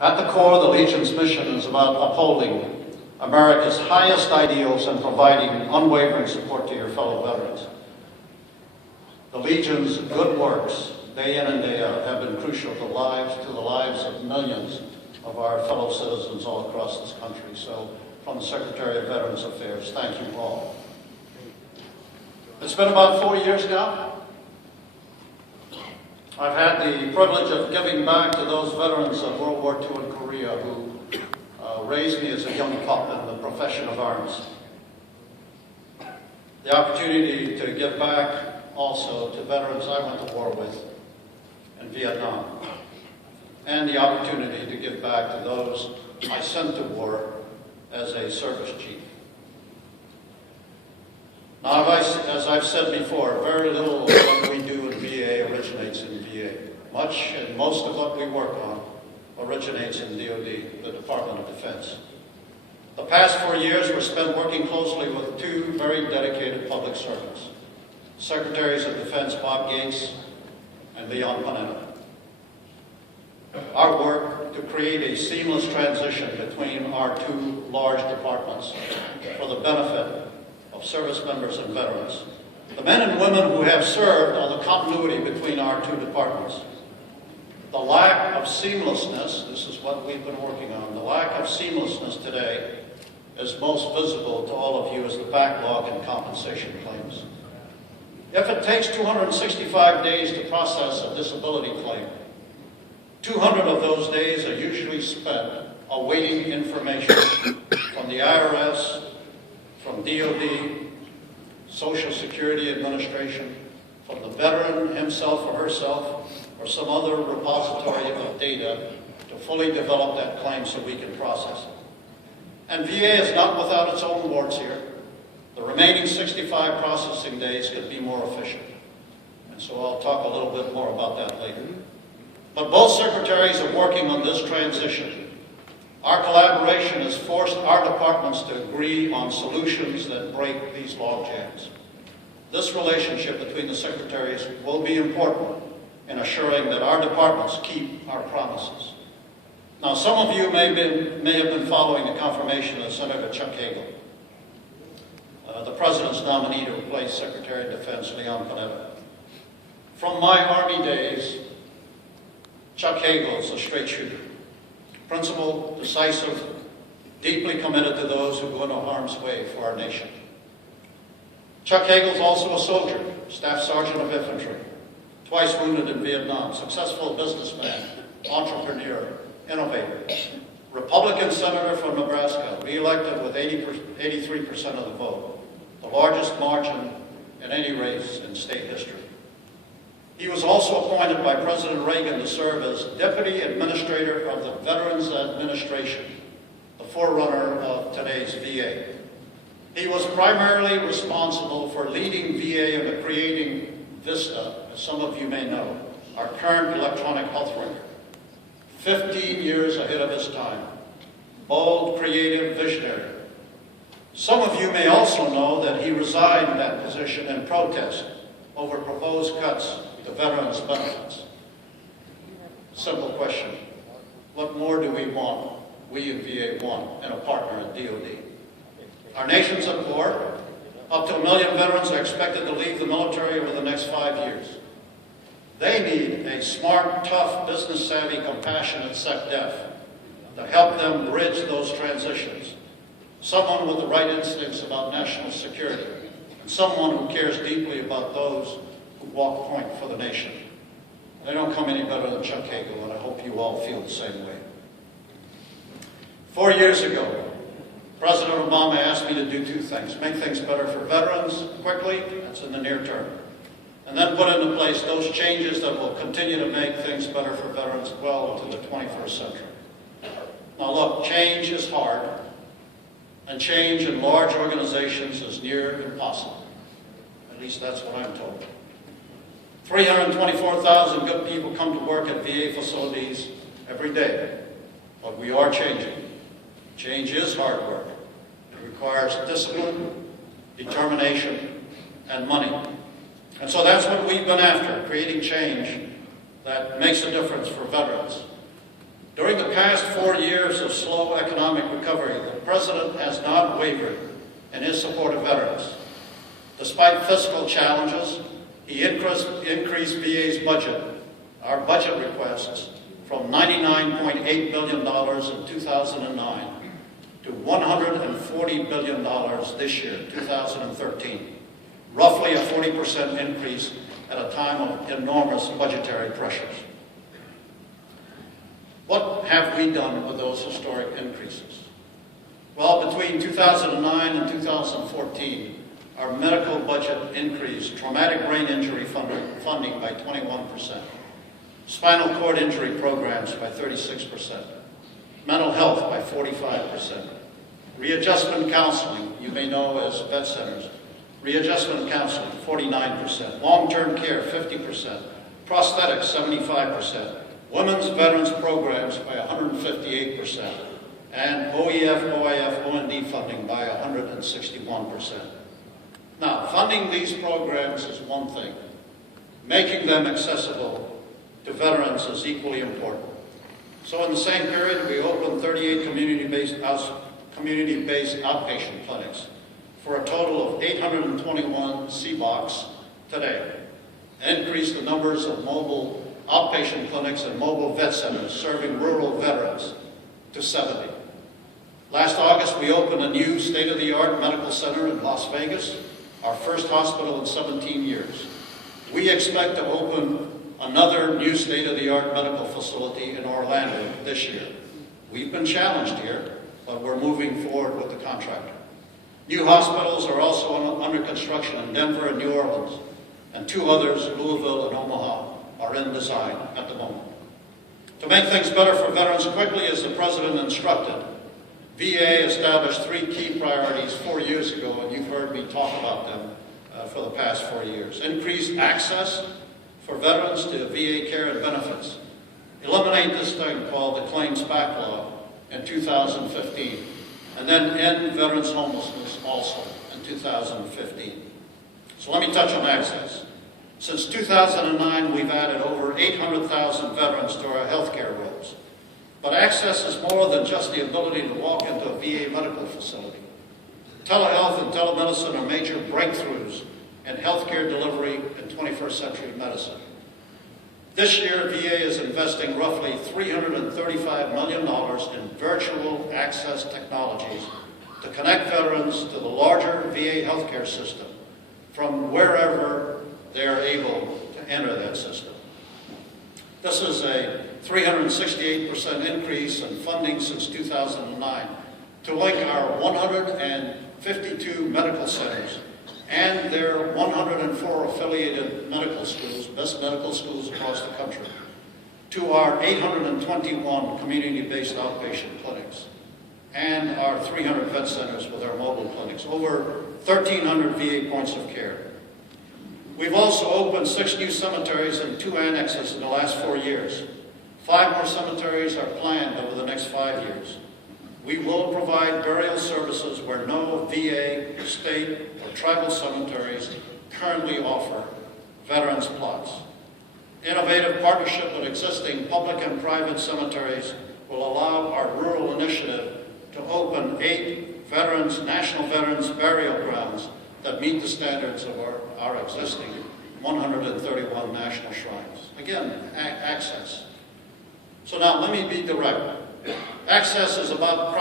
At the core, the Legion's mission is about upholding America's highest ideals and providing unwavering support to your fellow veterans. The Legion's good works, day in and day out, have been crucial to the lives of millions of our fellow citizens all across this country. So, from the Secretary of Veterans Affairs, thank you all. It's been about 4 years now. I've had the privilege of giving back to those veterans of World War II and Korea who raised me as a young pup in the profession of arms. The opportunity to give back also to veterans I went to war with in Vietnam, and the opportunity to give back to those I sent to war as a service chief. Now, as I've said before, very little of what we do in VA originates in VA. Much and most of what we work on originates in DoD, the Department of Defense. The past 4 years were spent working closely with two very dedicated public servants, Secretaries of Defense Bob Gates and Leon Panetta. Our work to create a seamless transition between our two large departments for the benefit of service members and veterans. The men and women who have served are the continuity between our two departments. The lack of seamlessness, this is what we've been working on, the lack of seamlessness today is most visible to all of you as the backlog in compensation claims. If it takes 265 days to process a disability claim, 200 of those days are usually spent awaiting information from the IRS, from DoD, Social Security Administration, from the veteran himself or herself, or some other repository of data to fully develop that claim so we can process it. And VA is not without its own warts here. The remaining 65 processing days could be more efficient. And so I'll talk a little bit more about that later. But both secretaries are working on this transition. Our collaboration has forced our departments to agree on solutions that break these logjams. This relationship between the secretaries will be important in assuring that our departments keep our promises. Now, some of you may have been following the confirmation of Senator Chuck Hagel, the President's nominee to replace Secretary of Defense Leon Panetta. From my Army days, Chuck Hagel is a straight shooter. Principled, decisive, deeply committed to those who go into harm's way for our nation. Chuck Hagel is also a soldier, Staff Sergeant of Infantry, twice wounded in Vietnam, successful businessman, entrepreneur, innovator, Republican senator from Nebraska, re-elected with 83% of the vote, the largest margin in any race in state history. He was also appointed by President Reagan to serve as Deputy Administrator of the Veterans Administration, the forerunner of today's VA. He was primarily responsible for leading VA into creating VISTA, as some of you may know, our current electronic health record. 15 years ahead of his time. Bold, creative, visionary. Some of you may also know that he resigned that position in protest over proposed cuts to veterans' benefits. Simple question. What more do we want, we in VA want, in a partner at DoD? Our nation's at war. Up to 1 million veterans are expected to leave the military over the next 5 years. They need a smart, tough, business-savvy, compassionate SecDef to help them bridge those transitions. Someone with the right instincts about national security, and someone who cares deeply about those who walk point for the nation. They don't come any better than Chuck Hagel, and I hope you all feel the same way. 4 years ago, President Obama asked me to do two things: make things better for veterans quickly, that's in the near term, and then put into place those changes that will continue to make things better for veterans well into the 21st century. Now look, change is hard, and change in large organizations is near impossible. At least that's what I'm told. 324,000 good people come to work at VA facilities every day, but we are changing. Change is hard work. It requires discipline, determination, and money. And so that's what we've been after, creating change that makes a difference for veterans. During the past 4 years of slow economic recovery, the President has not wavered in his support of veterans. Despite fiscal challenges, he increased VA's budget, our budget requests, from $99.8 billion in 2009 to $140 billion this year, 2013, roughly a 40% increase at a time of enormous budgetary pressures. What have we done with those historic increases? Well, between 2009 and 2014, our medical budget increased traumatic brain injury funding by 21%, spinal cord injury programs by 36%, mental health by 45%, readjustment counseling, you may know as vet centers, readjustment counseling 49%, long-term care 50%, prosthetics 75%, women's veterans programs by 158%, and OEF, OIF, OND funding by 161%. Now, funding these programs is one thing. Making them accessible to veterans is equally important. So in the same period, we opened 38 community-based outpatient clinics for a total of 821 CBOCs today, and increased the numbers of mobile outpatient clinics and mobile vet centers serving rural veterans to 70. Last August, we opened a new state-of-the-art medical center in Las Vegas, our first hospital in 17 years. We expect to open another new state-of-the-art medical facility in Orlando this year. We've been challenged here, but we're moving forward with the contractor. New hospitals are also under construction in Denver and New Orleans, and 2 others, Louisville and Omaha, are in design at the moment. To make things better for veterans quickly, as the President instructed, VA established 3 key priorities 4 years ago, and you've heard me talk about them for the past 4 years. Increase access for veterans to VA care and benefits. Eliminate this thing called the claims backlog in 2015. And then end veterans homelessness also in 2015. So let me touch on access. Since 2009, we've added over 800,000 veterans to our healthcare rolls. But access is more than just the ability to walk into a VA medical facility. Telehealth and telemedicine are major breakthroughs in healthcare delivery in 21st century medicine. This year, VA is investing roughly $335 million in virtual access technologies to connect veterans to the larger VA healthcare system from wherever they're able to enter that system. This is a 368% increase in funding since 2009 to link our 152 medical centers and their 104 affiliated medical schools, best medical schools across the country, to our 821 community-based outpatient clinics and our 300 vet centers with our mobile clinics, over 1,300 VA points of care. We've also opened 6 new cemeteries and 2 annexes in the last 4 years. 5 more cemeteries are planned over the next 5 years. We will provide burial services where no VA, state, or tribal cemeteries currently offer veterans plots. Innovative partnership with existing public and private cemeteries will allow our rural initiative to open 8 national veterans burial grounds that meet the standards of our existing 131 national shrines. Again, access. So now let me be direct. Access is about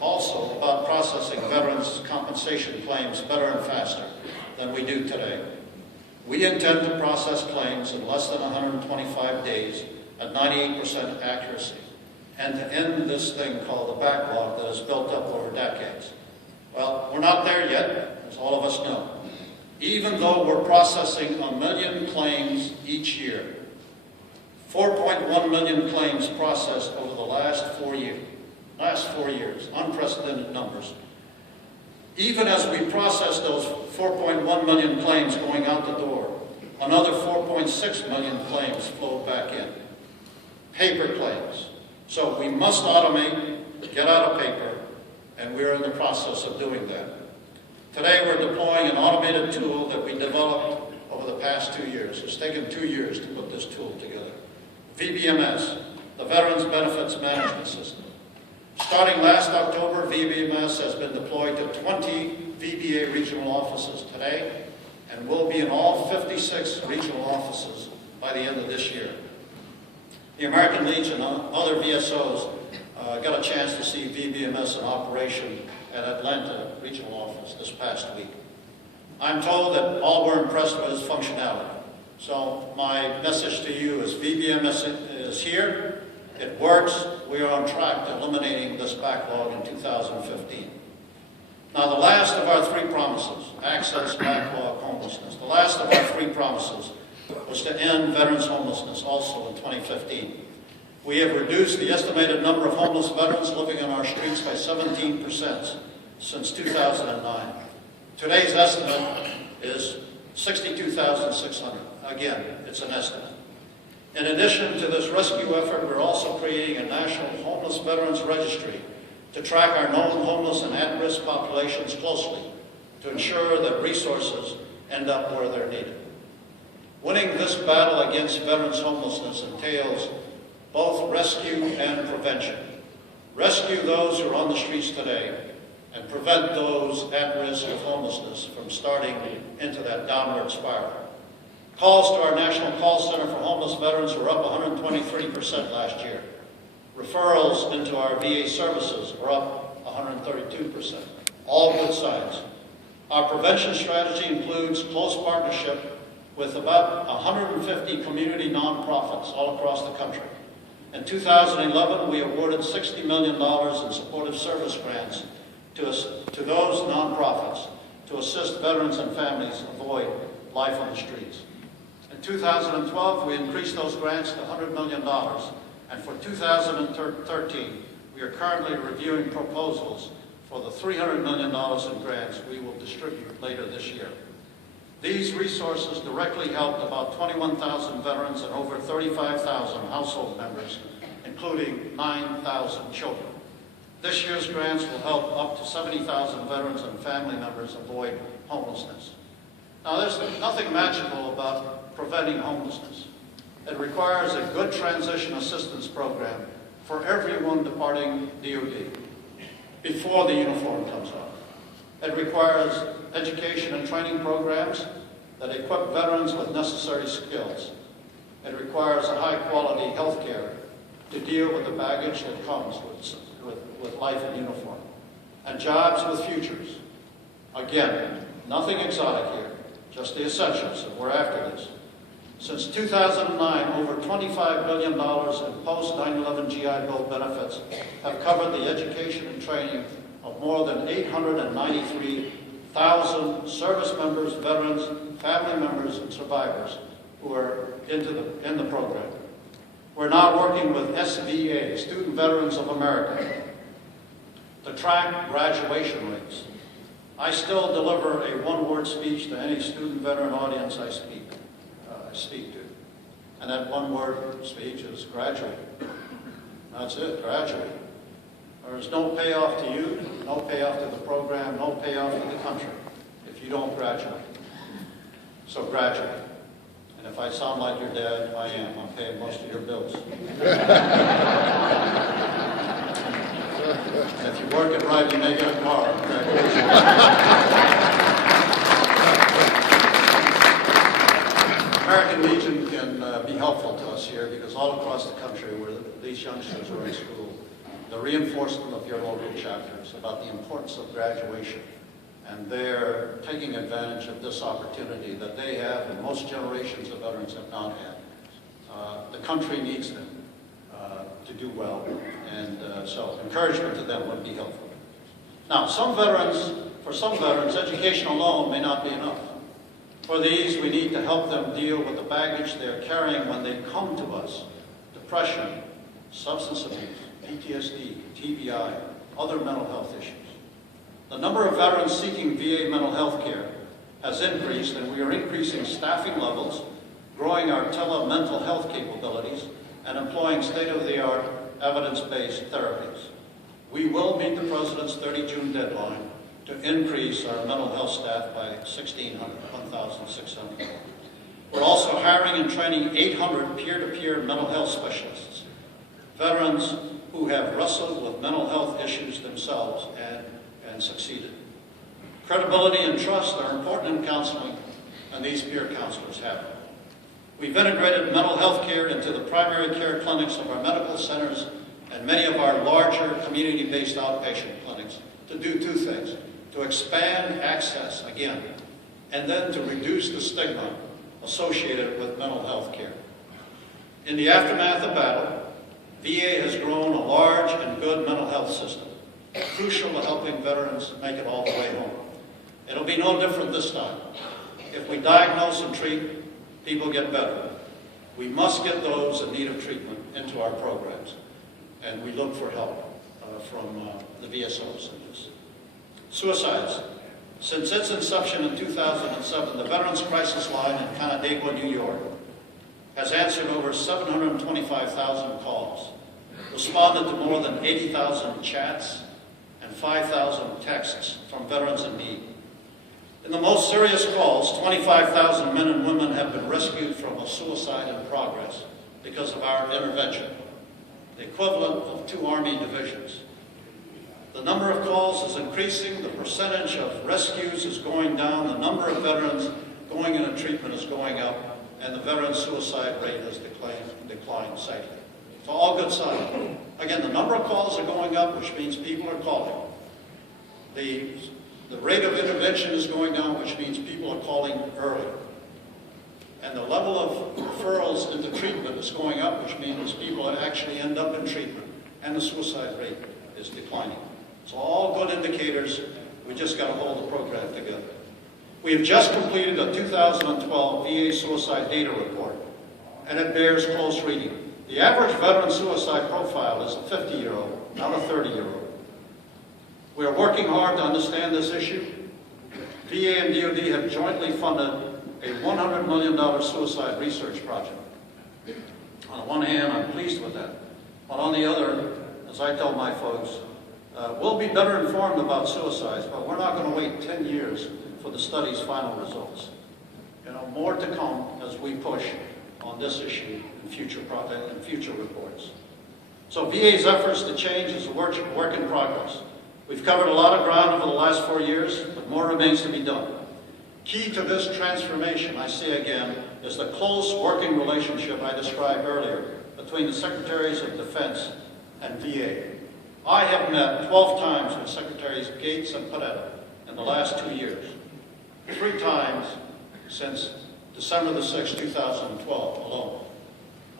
also about processing veterans' compensation claims better and faster than we do today. We intend to process claims in less than 125 days at 98% accuracy, and to end this thing called the backlog that has built up over decades. Well, we're not there yet, as all of us know. Even though we're processing 1 million claims each year, 4.1 million claims processed over the last 4 years, unprecedented numbers. Even as we process those 4.1 million claims going out the door, another 4.6 million claims flow back in. Paper claims. So we must automate, get out of paper, and we're in the process of doing that. Today we're deploying an automated tool that we developed over the past 2 years. It's taken 2 years to put this tool together. VBMS, the Veterans Benefits Management Starting last October, VBMS has been deployed to 20 VBA regional offices today and will be in all 56 regional offices by the end of this year. The American Legion and other VSOs got a chance to see VBMS in operation at Atlanta Regional Office this past week. I'm told that all were impressed with its functionality. So my message to you is VBMS is here, it works, we are on track to eliminating this backlog in 2015. Now the last of our three promises, access, backlog, homelessness, the last of our three promises was to end veterans homelessness also in 2015. We have reduced the estimated number of homeless veterans living on our streets by 17% since 2009. Today's estimate is 62,600. Again, it's an estimate. In addition to this rescue effort, we're also creating a national homeless veterans registry to track our known homeless and at-risk populations closely to ensure that resources end up where they're needed. Winning this battle against veterans homelessness entails both rescue and prevention. Rescue those who are on the streets today and prevent those at risk of homelessness from starting into that downward spiral. Calls to our National Call Center for Homeless Veterans were up 123% last year. Referrals into our VA services were up 132%. All good signs. Our prevention strategy includes close partnership with about 150 community nonprofits all across the country. In 2011, we awarded $60 million in supportive service grants to those nonprofits to assist veterans and families avoid life on the streets. In 2012, we increased those grants to $100 million, and for 2013, we are currently reviewing proposals for the $300 million in grants we will distribute later this year. These resources directly helped about 21,000 veterans and over 35,000 household members, including 9,000 children. This year's grants will help up to 70,000 veterans and family members avoid homelessness. Now, there's nothing magical about preventing homelessness. It requires a good transition assistance program for everyone departing DOD before the uniform comes off. It requires education and training programs that equip veterans with necessary skills. It requires a high-quality health care to deal with the baggage that comes with life in uniform. And jobs with futures. Again, nothing exotic here, just the essentials, and we're after this. Since 2009, over $25 billion in post-9/11 GI Bill benefits have covered the education and training of more than 893,000 service members, veterans, family members, and survivors who are in the program. We're now working with SVA, Student Veterans of America, to track graduation rates. I still deliver a one-word speech to any student veteran audience I speak to. And that one-word speech is graduate. That's it, graduate. There's no payoff to you, no payoff to the program, no payoff to the country if you don't graduate. So graduate. And if I sound like your dad, I am. I'm paying most of your bills. And if you work it right, you may get a car. American Legion can be helpful to us here because all across the country where these youngsters are in school, the reinforcement of your local chapters about the importance of graduation, and they're taking advantage of this opportunity that they have and most generations of veterans have not had. The country needs them to do well, and so encouragement to them would be helpful. Now, for some veterans, education alone may not be enough. For these, we need to help them deal with the baggage they're carrying when they come to us: depression, substance abuse, PTSD, TBI, other mental health issues. The number of veterans seeking VA mental health care has increased, and we are increasing staffing levels, growing our tele-mental health capabilities, and employing state-of-the-art evidence-based therapies. We will meet the President's 30 June deadline to increase our mental health staff by 1,600. We're also hiring and training 800 peer-to-peer mental health specialists, veterans who have wrestled with mental health issues themselves and succeeded. Credibility and trust are important in counseling, and these peer counselors have it. We've integrated mental health care into the primary care clinics of our medical centers and many of our larger community-based outpatient clinics to do two things: to expand access again, and then to reduce the stigma associated with mental health care. In the aftermath of battle, VA has grown a large and good mental health system, crucial to helping veterans make it all the way home. It'll be no different this time. If we diagnose and treat, people get better. We must get those in need of treatment into our programs, and we look for help from the VSOs in this. Suicides. Since its inception in 2007, the Veterans Crisis Line in Canandaigua, New York, has answered over 725,000 calls, responded to more than 80,000 chats, and 5,000 texts from veterans in need. In the most serious calls, 25,000 men and women have been rescued from a suicide in progress because of our intervention, the equivalent of 2 Army divisions. The number of calls is increasing, the percentage of rescues is going down, the number of veterans going into treatment is going up, and the veteran suicide rate has declined slightly. It's all good signs. Again, the number of calls are going up, which means people are calling. The rate of intervention is going down, which means people are calling earlier. And the level of referrals into treatment is going up, which means people actually end up in treatment, and the suicide rate is declining. It's all good indicators. We just got to hold the program together. We have just completed a 2012 VA suicide data report, and it bears close reading. The average veteran suicide profile is a 50-year-old, not a 30-year-old. We are working hard to understand this issue. VA and DoD have jointly funded a $100 million suicide research project. On the one hand, I'm pleased with that. But on the other, as I tell my folks, we'll be better informed about suicides, but we're not going to wait 10 years for the study's final results. More to come as we push on this issue in future reports. So VA's efforts to change is a work in progress. We've covered a lot of ground over the last 4 years, but more remains to be done. Key to this transformation, I say again, is the close working relationship I described earlier between the Secretaries of Defense and VA. I have met 12 times with Secretaries Gates and Panetta in the last 2 years, 3 times since December the 6th, 2012 alone.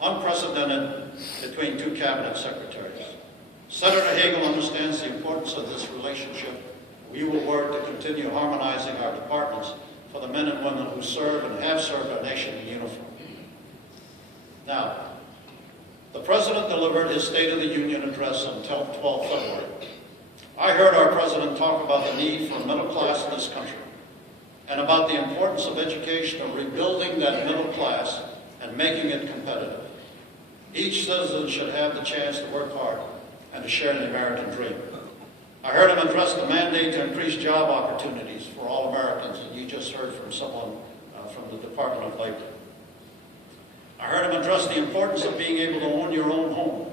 Unprecedented between 2 cabinet secretaries. Senator Hagel understands the importance of this relationship. We will work to continue harmonizing our departments for the men and women who serve and have served our nation in uniform. Now, the President delivered his State of the Union address on 12 February. I heard our President talk about the need for a middle class in this country and about the importance of education and rebuilding that middle class and making it competitive. Each citizen should have the chance to work hard and to share the American dream. I heard him address the mandate to increase job opportunities for all Americans, and you just heard from someone from the Department of Labor. I heard him address the importance of being able to own your own home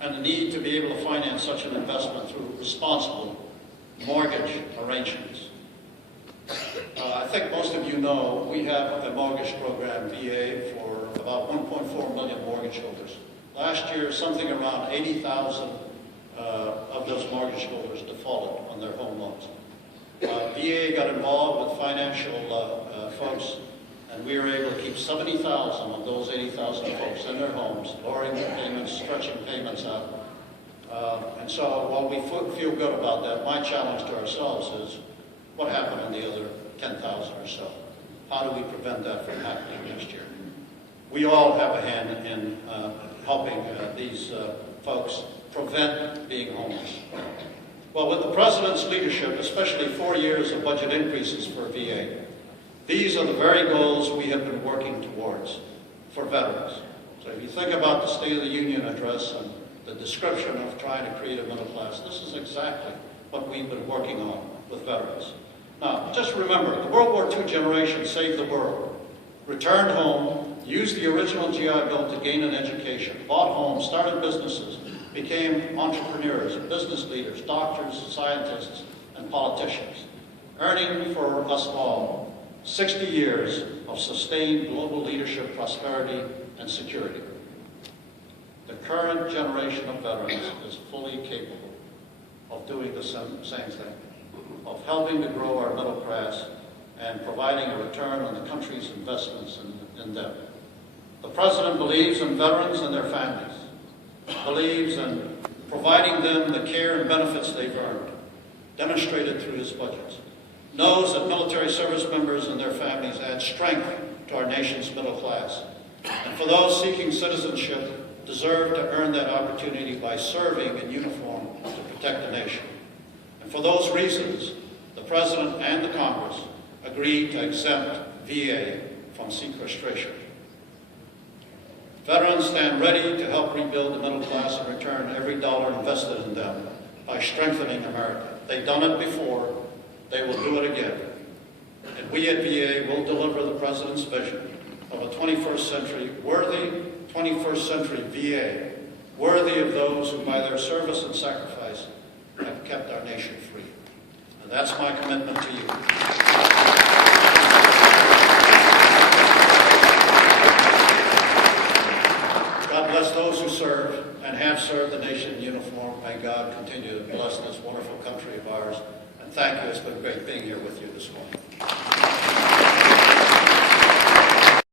and the need to be able to finance such an investment through responsible mortgage arrangements. I think most of you know we have a mortgage program, VA, for about 1.4 million mortgage holders. Last year, something around 80,000 of those mortgage holders defaulted on their home loans. VA got involved with financial folks, and we were able to keep 70,000 of those 80,000 folks in their homes, lowering their payments, stretching payments out. And so while we feel good about that, my challenge to ourselves is what happened in the other 10,000 or so? How do we prevent that from happening next year? We all have a hand in helping these folks prevent being homeless. Well, with the President's leadership, especially 4 years of budget increases for VA, these are the very goals we have been working towards for veterans. So if you think about the State of the Union address and the description of trying to create a middle class, this is exactly what we've been working on with veterans. Now, just remember, the World War II generation saved the world, returned home, used the original GI Bill to gain an education, bought homes, started businesses, became entrepreneurs, business leaders, doctors, scientists, and politicians, earning for us all 60 years of sustained global leadership, prosperity, and security. The current generation of veterans is fully capable of doing the same thing, of helping to grow our middle class and providing a return on the country's investments in them. The President believes in veterans and their families, believes in providing them the care and benefits they've earned, demonstrated through his budget, knows that military service members and their families add strength to our nation's middle class, and for those seeking citizenship, deserve to earn that opportunity by serving in uniform to protect the nation. And for those reasons, the President and the Congress agreed to exempt VA from sequestration. Veterans stand ready to help rebuild the middle class and return every dollar invested in them by strengthening America. They've done it before, they will do it again. And we at VA will deliver the President's vision of a 21st century VA, worthy of those who by their service and sacrifice have kept our nation free. And that's my commitment to you. God bless those who serve and have served the nation in uniform. May God continue to bless this wonderful country of ours. And thank you. It's been great being here with you this morning.